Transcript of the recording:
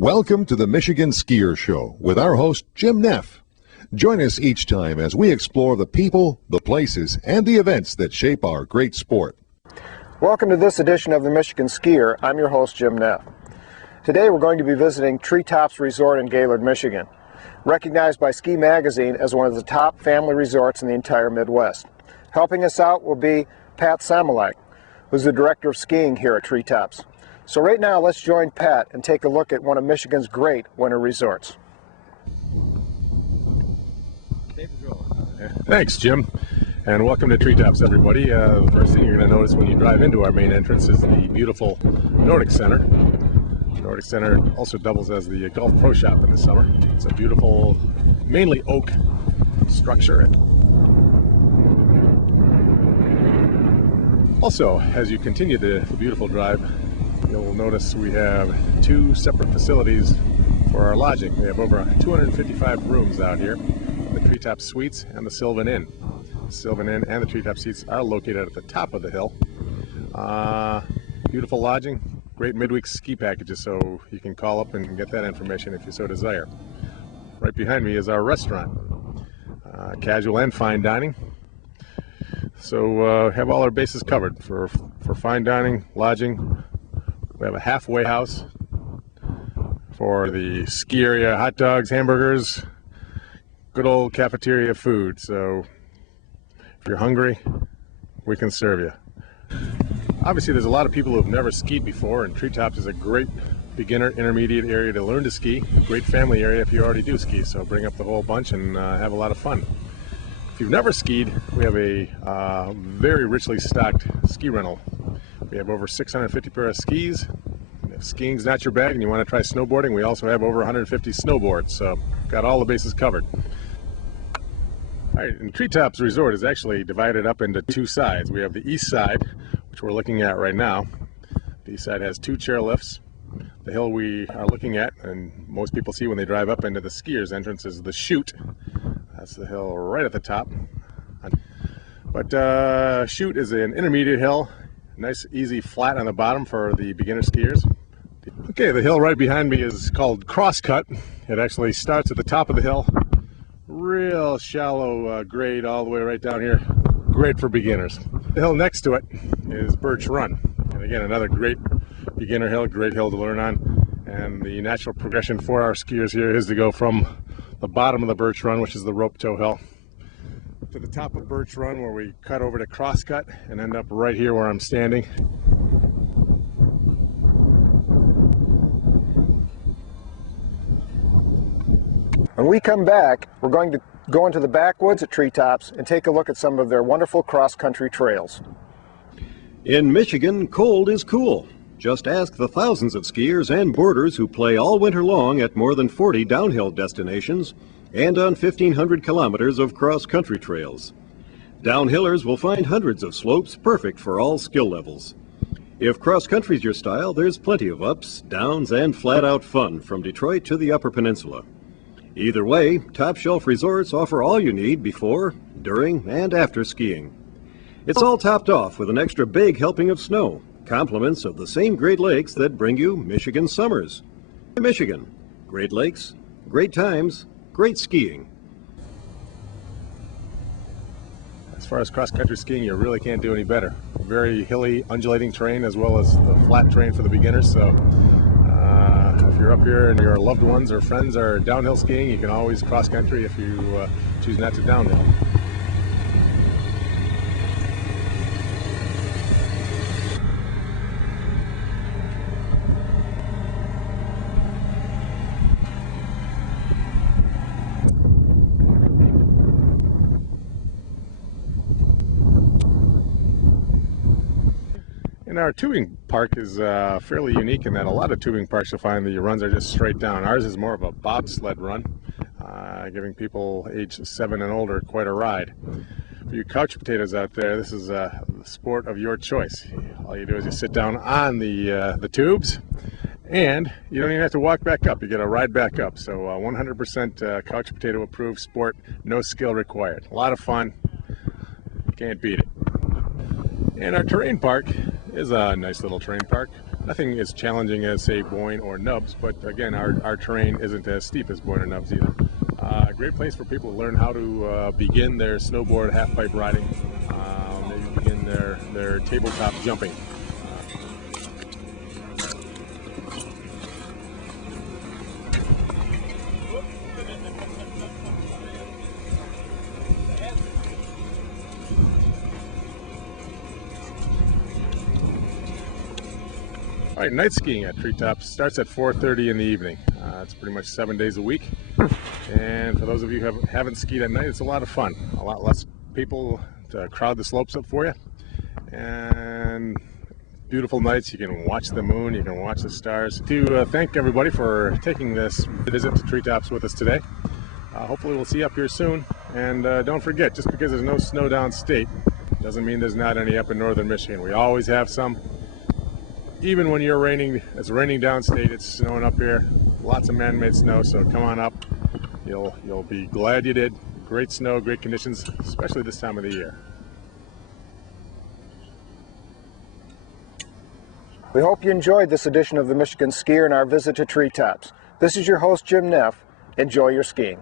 Welcome to the Michigan Skier Show with our host, Jim Neff. Join us each time as we explore the people, the places, and the events that shape our great sport. Welcome to this edition of the Michigan Skier. I'm your host, Jim Neff. Today we're going to be visiting Treetops Resort in Gaylord, Michigan, recognized by Ski Magazine as one of the top family resorts in the entire Midwest. Helping us out will be Pat Sanilac, who's the director of skiing here at Treetops. So right now, let's join Pat and take a look at one of Michigan's great winter resorts. Thanks, Jim, and welcome to Treetops, everybody. The first thing you're going to notice when you drive into our main entrance is the beautiful Nordic Center. The Nordic Center also doubles as the Golf Pro Shop in the summer. It's a beautiful, mainly oak structure. Also, as you continue the beautiful drive, you'll notice we have two separate facilities for our lodging. We have over 255 rooms out here, the Treetops Suites and the Sylvan Inn. The Sylvan Inn and the Treetops Suites are located at the top of the hill. Beautiful lodging, great midweek ski packages, so you can call up and get that information if you so desire. Right behind me is our restaurant, casual and fine dining. So have all our bases covered for fine dining, lodging. We have a halfway house for the ski area, hot dogs, hamburgers, good old cafeteria food. So if you're hungry, we can serve you. Obviously, there's a lot of people who have never skied before, and Treetops is a great beginner, intermediate area to learn to ski. A great family area if you already do ski, so bring up the whole bunch and have a lot of fun. If you've never skied, we have a very richly stocked ski rental. We have over 650 pair of skis. If skiing's not your bag and you want to try snowboarding, we also have over 150 snowboards, so got all the bases covered. All right, and Treetops Resort is actually divided up into two sides. We have the east side, which we're looking at right now. The east side has two chairlifts. The hill we are looking at, and most people see when they drive up into the skiers' entrance, is the chute. That's the hill right at the top. But chute is an intermediate hill. Nice, easy, flat on the bottom for the beginner skiers. Okay, the hill right behind me is called Crosscut. It actually starts at the top of the hill. Real shallow grade all the way right down here. Great for beginners. The hill next to it is Birch Run. And again, another great beginner hill, great hill to learn on. And the natural progression for our skiers here is to go from the bottom of the Birch Run, which is the rope toe hill, to the top of Birch Run, where we cut over to Crosscut and end up right here where I'm standing. When we come back, we're going to go into the backwoods at Treetops and take a look at some of their wonderful cross-country trails. In Michigan, cold is cool. Just ask the thousands of skiers and boarders who play all winter long at more than 40 downhill destinations and on 1,500 kilometers of cross-country trails. Downhillers will find hundreds of slopes perfect for all skill levels. If cross-country's your style, there's plenty of ups, downs, and flat-out fun from Detroit to the Upper Peninsula. Either way, Top Shelf Resorts offer all you need before, during, and after skiing. It's all topped off with an extra big helping of snow, compliments of the same Great Lakes that bring you Michigan summers. Michigan, Great Lakes, great times, great skiing. As far as cross-country skiing, you really can't do any better. Very hilly, undulating terrain, as well as the flat terrain for the beginners. So if you're up here and your loved ones or friends are downhill skiing, you can always cross-country if you choose not to downhill. And our tubing park is fairly unique in that a lot of tubing parks you'll find the runs are just straight down. Ours is more of a bobsled run, giving people age 7 and older quite a ride. For you couch potatoes out there, this is the sport of your choice. All you do is you sit down on the tubes, and you don't even have to walk back up. You get a ride back up. So 100% couch potato approved sport, no skill required. A lot of fun, can't beat it. And our terrain park is a nice little terrain park. Nothing as challenging as, say, Boyne or Nubs, but again, our terrain isn't as steep as Boyne or Nubs either. A great place for people to learn how to begin their snowboard half-pipe riding, maybe begin their tabletop jumping. All right, night skiing at Treetops starts at 4:30 in the evening. It's pretty much 7 days a week. And for those of you who haven't skied at night, it's a lot of fun. A lot less people to crowd the slopes up for you. And beautiful nights. You can watch the moon, you can watch the stars. To thank everybody for taking this visit to Treetops with us today. Hopefully we'll see you up here soon. And don't forget, just because there's no snow downstate doesn't mean there's not any up in northern Michigan. We always have some. Even when it's raining downstate, it's snowing up here. Lots of man-made snow, so come on up. You'll be glad you did. Great snow, great conditions, especially this time of the year. We hope you enjoyed this edition of the Michigan Skier and our visit to Treetops. This is your host, Jim Neff. Enjoy your skiing.